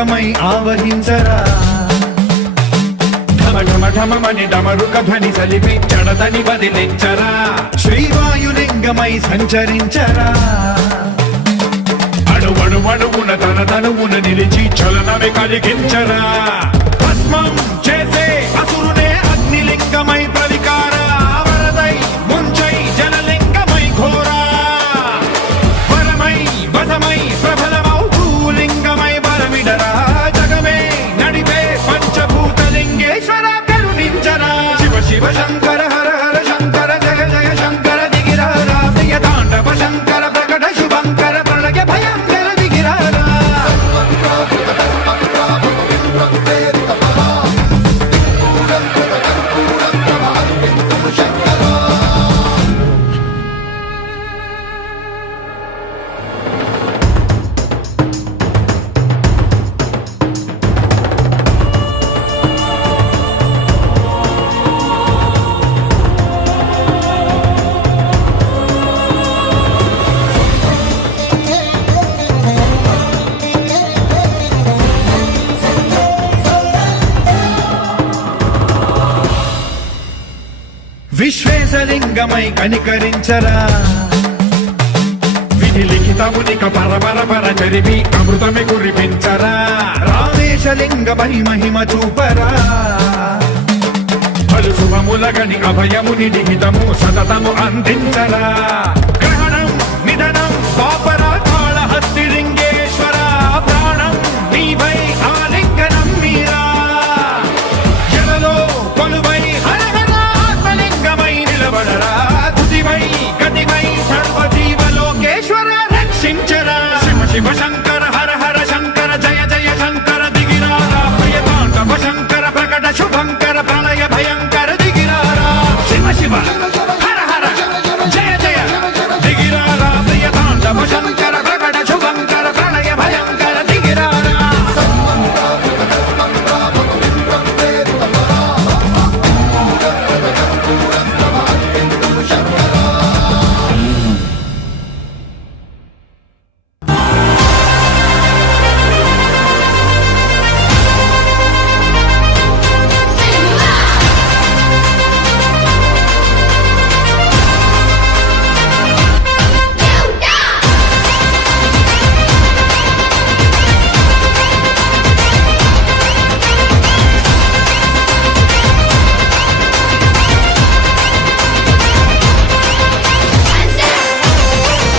విశ్వేశలింగమై ఆవహించరా ఢమఢమని డమరుక ధ్వని సలిపి జడదని వదిలించరా శ్రీవాయులింగమై సంచరించరా అణువణువున తన తనువున నిలిచి చలనమే కలిగించరా భస్మం చేసే అసురునే అగ్నిలింగమై ప్రవికారా వరదై ముంచై జలలింగమై ఘోరా వరమై వసమై ప్రబలమౌ భూలింగమై బలమిడరా జగమే నడిపే పంచభూతలింగేశ్వర కరుణించరా శివ శివ శంకర హర హర శంకర జయ జయ శంకర దిగిరారా ప్రియ తాండవ శంకర ప్రకట శుభంకర ప్రళయ భయంకర దిగిరారా విశ్వేశలింగమై కనికరించరా విధి లిఖితమునిక పరపర చరిపి అమృతమే కురిపించరా రామేశలింగమై మహిమ చూపరా పలు శుభములగని అభయముని నిహితము సతతము అందించరా గ్రహణం నిధనం పాపరా కాళహస్తి లింగేశ్వర ప్రాణం నీవై